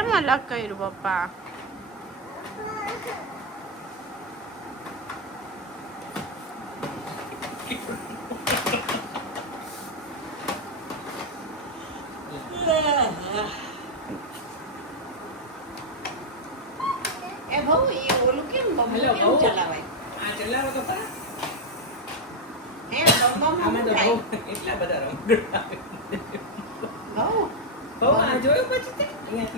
કેમ અલગ કર્યું પપ્પા? એ બહુ એ ઓલું કેમ બમ કેમ ચલાવાય? આ ચલાવો તો ખરા. હે બમ આમાં તો થાય. બહુ એટલા બધા રંગ બહુ બહુ આ જોયું પછી તે? અહીંયાથી